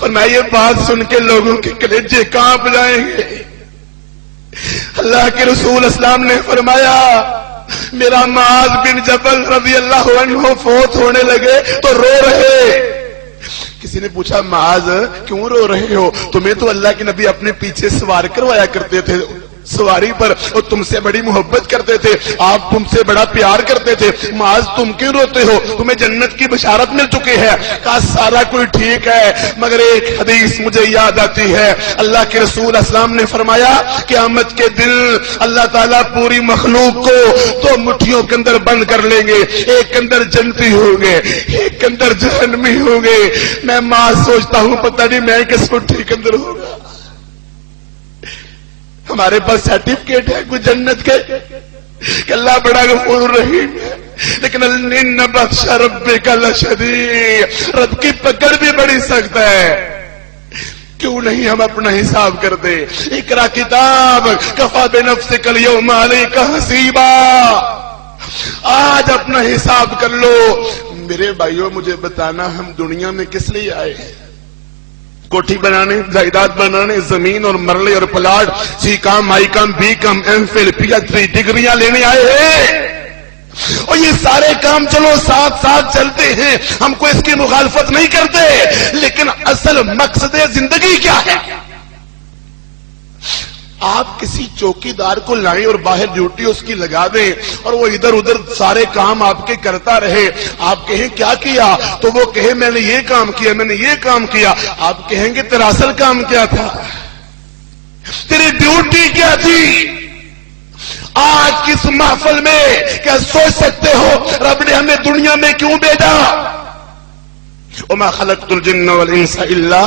اور میں یہ بات سن کے لوگوں کے کلیجے کانپ جائیں گے. اللہ کے رسول اسلام نے فرمایا میرا معاذ بن جبل رضی اللہ عنہ فوت ہونے لگے تو رو رہے. کسی نے پوچھا معاذ کیوں رو رہے ہو؟ تمہیں تو اللہ کے نبی اپنے پیچھے سوار کروایا کرتے تھے سواری پر اور تم سے بڑی محبت کرتے تھے, آپ تم سے بڑا پیار کرتے تھے, معاذ تم کیوں روتے ہو؟ تمہیں جنت کی بشارت مل چکی ہے. کہا سارا کوئی ٹھیک ہے مگر ایک حدیث مجھے یاد آتی ہے. اللہ کے رسول اسلام نے فرمایا قیامت کے دن اللہ تعالیٰ پوری مخلوق کو دو مٹھیوں کے اندر بند کر لیں گے, ایک کے اندر جنتی ہوں گے, ایک کے اندر جہنمی ہوں گے. میں معاذ سوچتا ہوں پتہ نہیں میں کس مٹھی کے اندر ہوگا. ہمارے پاس سرٹیفکیٹ ہے کوئی جنت کے کہ اللہ بڑا غفور رحیم ہے, لیکن ان بطش ربک لشدید, رب کی پکڑ بھی بڑی سخت ہے. کیوں نہیں ہم اپنا حساب کرتے؟ اقرا کتاب کفا بنفسک الیوم علیک حسیبا, آج اپنا حساب کر لو. میرے بھائیوں مجھے بتانا ہم دنیا میں کس لیے آئے ہیں؟ کوٹھی بنانے, جائیداد بنانے, زمین اور مرلے اور plot, C com, I com, B com, M phil, P H D ڈگریاں لینے آئے ہیں. اور یہ سارے کام چلو ساتھ ساتھ چلتے ہیں, ہم کو اس کی مخالفت نہیں کرتے, لیکن اصل مقصد زندگی کیا ہے؟ آپ کسی چوکی دار کو لائیں اور باہر ڈیوٹی اس کی لگا دیں اور وہ ادھر ادھر سارے کام آپ کے کرتا رہے. آپ کہیں کیا کیا تو وہ کہے میں نے یہ کام کیا, میں نے یہ کام کیا. آپ کہیں گے تیرا اصل کام کیا تھا, تیری ڈیوٹی کیا تھی؟ آج کس محفل میں کیا سوچ سکتے ہو رب نے ہمیں دنیا میں کیوں بھیجا؟ وما خلقت الجن والانس الا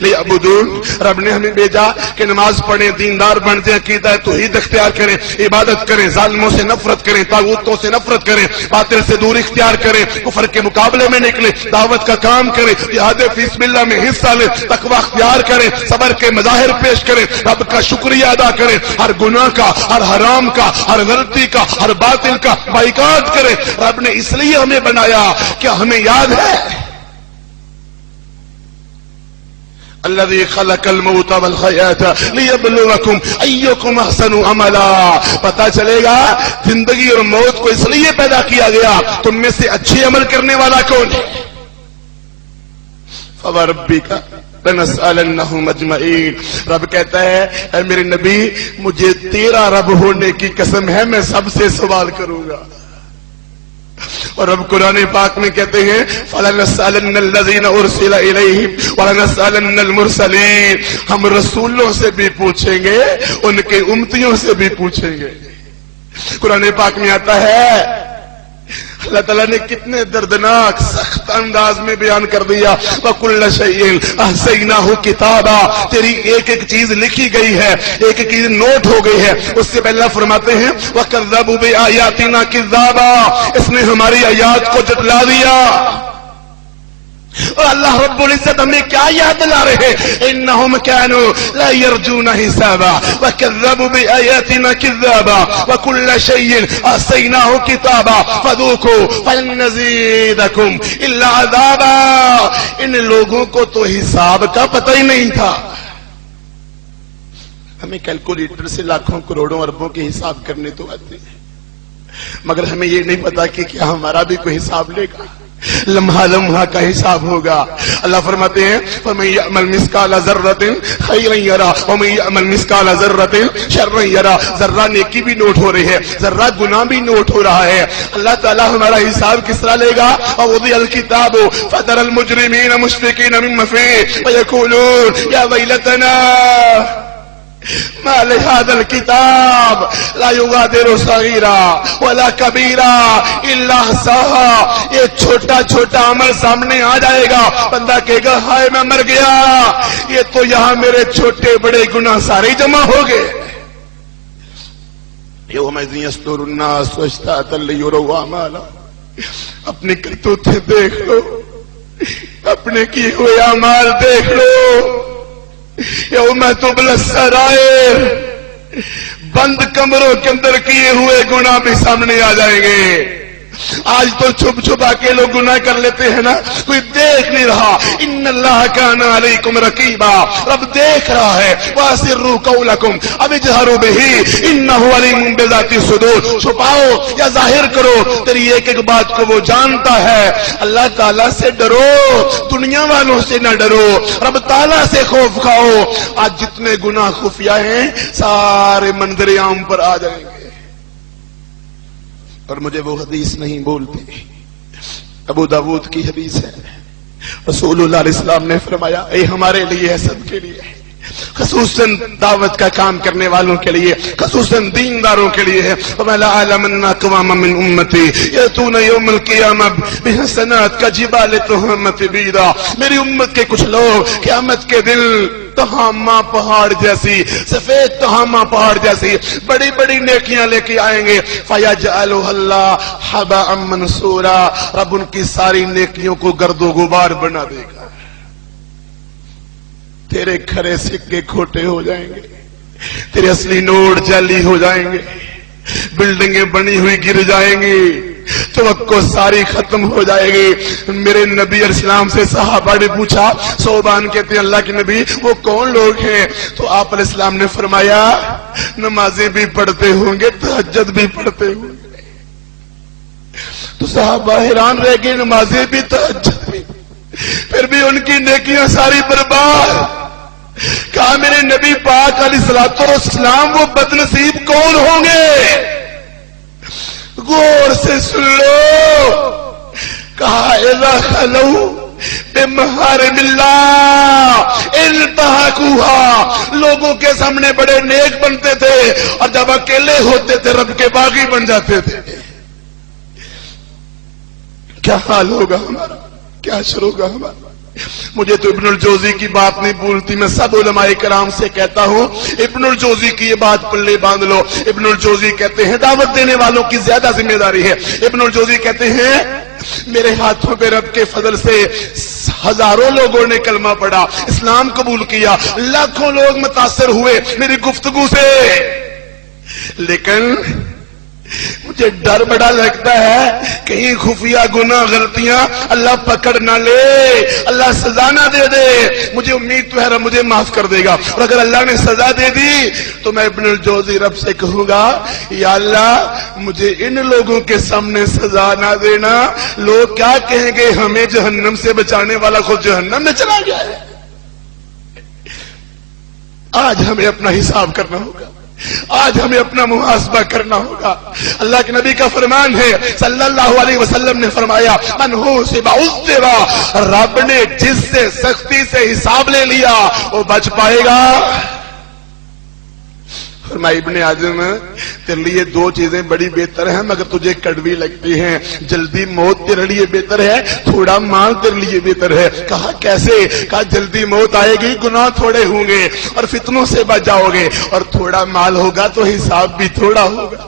لیعبدون. رب نے ہمیں بھیجا کہ نماز پڑھیں, دیندار بن جائیں, عقیدہ توحید اختیار کریں, عبادت کریں, ظالموں سے نفرت کریں, طاغوتوں سے نفرت کریں, باطل سے دور اختیار کریں, کفر کے مقابلے میں نکلیں, دعوت کا کام کریں, جہاد فی سبیل اللہ میں حصہ لیں, تقوی اختیار کریں, صبر کے مظاہر پیش کریں, رب کا شکریہ ادا کریں, ہر گناہ کا, ہر حرام کا, ہر غلطی کا, ہر باطل کا بائیکاٹ کریں. رب نے اس لیے ہمیں بنایا. کیا ہمیں یاد ہے الذي خلق الموت والحیاة لیبلوکم ایکم احسن عملا؟ پتا چلے گا زندگی اور موت کو اس لیے پیدا کیا گیا تم میں سے اچھے عمل کرنے والا کون ہے. فوربک لنسألنہم اجمعین. رب کہتا ہے اے میرے نبی مجھے تیرا رب ہونے کی قسم ہے میں سب سے سوال کروں گا. اور رب قرآن پاک میں کہتے ہیں فَلَنَسْأَلَنَّ الَّذِينَ أُرْسِلَ إِلَيْهِمْ وَلَنَسْأَلَنَّ الْمُرْسَلِينَ. ہم رسولوں سے بھی پوچھیں گے, ان کے امتیوں سے بھی پوچھیں گے. قرآن پاک میں آتا ہے اللہ تعالیٰ نے کتنے دردناک سخت انداز میں بیان کر دیا وَكُلَّ شَيْءٍ أَحْصَيْنَاهُ كِتَابًا. تیری ایک ایک چیز لکھی گئی ہے, ایک ایک چیز نوٹ ہو گئی ہے. اس سے پہلے فرماتے ہیں وَكَذَّبُوا بِآيَاتِنَا كِذَّابًا. اس نے ہماری آیات کو جھٹلا دیا. اور اللہ رب العزت ہمیں کیا یاد دلا رہے ہیں انہم کانوا لا یرجون حسابا وکذبوا بآیاتنا کذابا وکل شیء احصیناہ کتابا فذوقوا فلن نزیدکم الا عذابا. ان لوگوں کو تو حساب کا پتہ ہی نہیں تھا. ہمیں کیلکولیٹر سے لاکھوں کروڑوں اربوں کے حساب کرنے تو آتے ہیں, مگر ہمیں یہ نہیں پتا کہ کیا ہمارا بھی کوئی حساب لے گا, لمحہ لمحہ کا حساب ہوگا. اللہ فرماتے ہیں فَمَن يَعْمَلْ مِثْقَالَ ذَرَّةٍ خَيْرًا يَرَهُ وَمَن يَعْمَلْ مِثْقَالَ ذَرَّةٍ شَرًّا يَرَهُ. ذرہ نیکی بھی نوٹ ہو رہی ہے, ذرہ گناہ بھی نوٹ ہو رہا ہے. اللہ تعالیٰ ہمارا حساب کس طرح لے گا؟ وَوُضِعَ الْكِتَابُ فَتَرَى الْمُجْرِمِينَ مُشْفِقِينَ مِمَّا فِيهِ وَيَقُولُونَ يَا وَيْلَتَنَا ما لهذا الكتاب لا يغادر صغيرا ولا كبيرا الا احصاها. یہ چھوٹا چھوٹا عمل سامنے آ جائے گا, بندہ کہے گا ہائے میں مر گیا, یہ تو یہاں میرے چھوٹے بڑے گناہ سارے جمع ہو گئے. یومئذ یصدر الناس اشتاتا لیروا اعمالهم. اپنی کرتوتیں دیکھ لو, اپنے کیے ہوئے اعمال دیکھ لو. یوم تبلی السرائر, بند کمروں کے اندر کیے ہوئے گناہ بھی سامنے آ جائیں گے. آج تو چھپ چھپا کے لوگ گناہ کر لیتے ہیں نا, کوئی دیکھ نہیں رہا. ان اللہ کان علیکم رقیبا, رب دیکھ رہا ہے. واسروا قولکم اب اجہروا بہ انہ علیم بذات الصدور, چھپاؤ یا ظاہر کرو, تیری ایک ایک بات کو وہ جانتا ہے. اللہ تعالیٰ سے ڈرو, دنیا والوں سے نہ ڈرو, رب تعالیٰ سے خوف کھاؤ. آج جتنے گناہ خفیہ ہیں سارے منظر عام پر آ جائیں گے. اور مجھے وہ حدیث نہیں بولتی, ابو داؤد کی حدیث ہے. رسول اللہ علیہ السلام نے فرمایا, اے ہمارے لیے ہے, سب کے لیے ہے, خصوصاً دعوت کا کام کرنے والوں کے لیے, خصوصاً دینداروں کے لیے ہے. وَلَا أَعْلَمَنَّ أَقْوَامًا مِّنْ أُمَّتِي يَأْتُونَ يَوْمَ الْقِيَامَةِ بِحَسَنَاتٍ كَجِبَالِ التِّهَامَةِ بِيضًا. میری امت کے کچھ لوگ قیامت کے دن تہامہ پہاڑ جیسی, سفید تہامہ پہاڑ جیسی بڑی بڑی نیکیاں لے کے آئیں گے. فَيَجْعَلُهَا اللَّهُ حَبَاءً مَنْثُورًا, رب ان کی ساری نیکیوں کو گرد و غبار بنا دے گا. تیرے کھرے سکے کھوٹے ہو جائیں گے, تیرے اصلی نوٹ جعلی ہو جائیں گے, بلڈنگیں بنی ہوئی گر جائیں گی, توقع ساری ختم ہو جائے گی. میرے نبی علیہ السلام سے صحابہ نے پوچھا, صوبان کہتے ہیں اللہ کے نبی وہ کون لوگ ہیں؟ تو آپ علیہ السلام نے فرمایا نمازیں بھی پڑھتے ہوں گے, تہجد بھی پڑھتے ہوں گے. تو صحابہ حیران رہ گئے, نمازیں بھی تہجد بھی, پھر بھی ان کی نیکیاں ساری برباد. کہا میرے نبی پاک علیہ الصلوۃ والسلام وہ بد نصیب کون ہوں گے؟ غور سے سن لو. کہا اذا خلو بمحارم اللہ انتہکوہا, لوگوں کے سامنے بڑے نیک بنتے تھے اور جب اکیلے ہوتے تھے رب کے باغی بن جاتے تھے. کیا حال ہوگا ہمارا, کیا شروع ہوگا ہمارا. مجھے تو ابن الجوزی کی بات نہیں بھولتی, میں سب علماء کرام سے کہتا ہوں ابن الجوزی کی یہ بات پلے باندھ لو. ابن الجوزی کہتے ہیں دعوت دینے والوں کی زیادہ ذمہ داری ہے. ابن الجوزی کہتے ہیں میرے ہاتھوں پہ رب کے فضل سے ہزاروں لوگوں نے کلمہ پڑھا, اسلام قبول کیا, لاکھوں لوگ متاثر ہوئے میری گفتگو سے, لیکن مجھے ڈر بڑا لگتا ہے کہیں خفیہ گناہ غلطیاں اللہ پکڑ نہ لے, اللہ سزا نہ دے دے. مجھے امید تو ہے رب مجھے معاف کر دے گا, اور اگر اللہ نے سزا دے دی تو میں ابن الجوزی رب سے کہوں گا یا اللہ مجھے ان لوگوں کے سامنے سزا نہ دینا, لوگ کیا کہیں گے ہمیں جہنم سے بچانے والا خود جہنم میں چلا گیا ہے. آج ہمیں اپنا حساب کرنا ہوگا, آج ہمیں اپنا محاسبہ کرنا ہوگا. اللہ کے نبی کا فرمان ہے صلی اللہ علیہ وسلم نے فرمایا من حوسب عذب, رب نے جس سے سختی سے حساب لے لیا وہ بچ پائے گا. فرمایا ابن آدم تیرے لیے دو چیزیں بڑی بہتر ہیں مگر تجھے کڑوی لگتی ہیں, جلدی موت تیرے لیے بہتر ہے, تھوڑا مال تیرے لیے بہتر ہے. کہا کیسے؟ کہا جلدی موت آئے گی, گناہ تھوڑے ہوں گے اور فتنوں سے بچ جاؤ گے, اور تھوڑا مال ہوگا تو حساب بھی تھوڑا ہوگا.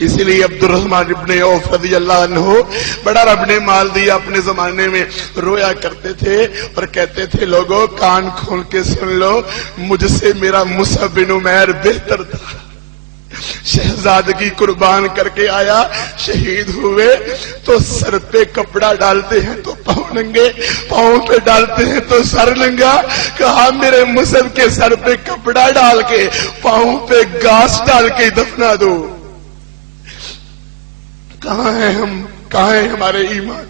اسی لیے عبد الرحمن ابن عوف رضی اللہ عنہ بڑا رب نے مال دیا اپنے زمانے میں, رویا کرتے تھے اور کہتے تھے لوگوں کان کھول کے سن لو, مجھ سے میرا مصعب بن عمیر بہتر تھا. شہزادگی قربان کر کے آیا, شہید ہوئے تو سر پہ کپڑا ڈالتے ہیں تو پاؤں ننگے, پاؤں پہ ڈالتے ہیں تو سر ننگا. کہا میرے مصعب کے سر پہ کپڑا ڈال کے پاؤں پہ گھاس ڈال کے دفنا دو. کہاں ہیں ہم, کہاں ہے ہمارے ایمان؟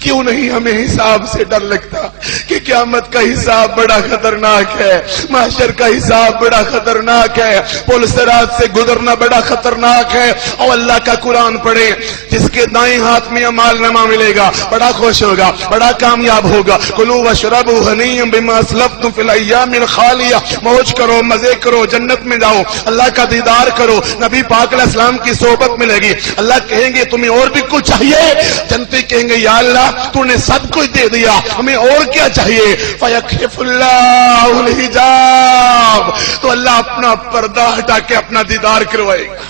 کیوں نہیں ہمیں حساب سے ڈر لگتا کہ قیامت کا حساب بڑا خطرناک ہے, محشر کا حساب بڑا خطرناک ہے, پل صراط سے گزرنا بڑا خطرناک ہے. اور اللہ کا قرآن پڑھے جس کے دائیں ہاتھ میں اعمال نامہ ملے گا بڑا خوش ہوگا, بڑا کامیاب ہوگا. کلوا واشربوا ہنیئا بما اسلفتم فی الایام الخالیہ, موج کرو, مزے کرو, جنت میں جاؤ, اللہ کا دیدار کرو, نبی پاک علیہ السلام کی صحبت ملے گی. اللہ کہیں گے تمہیں اور بھی کچھ چاہیے؟ جنتی کہیں گے یا اللہ تو نے سب کچھ دے دیا, ہمیں اور کیا چاہیے؟ فیکشف اللہ الحجاب, تو اللہ اپنا پردہ ہٹا کے اپنا دیدار کروائے گا.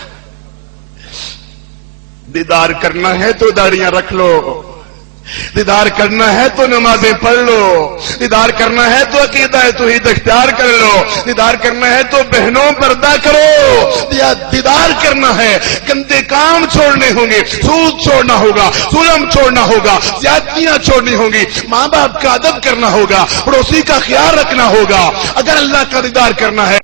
دیدار کرنا ہے تو داڑیاں رکھ لو, دیدار کرنا ہے تو نمازیں پڑھ لو، دیدار کرنا ہے تو عقیدہ توحید اختیار کر لو، دیدار کرنا ہے تو بہنوں پردہ کرو، دیدار کرنا ہے گندے کام چھوڑنے ہوں گے، سود چھوڑنا ہوگا، ظلم چھوڑنا ہوگا، زیادتیاں چھوڑنی ہوں گی، ماں باپ کا ادب کرنا ہوگا، پڑوسی کا خیال رکھنا ہوگا۔ اگر اللہ کا دیدار کرنا ہے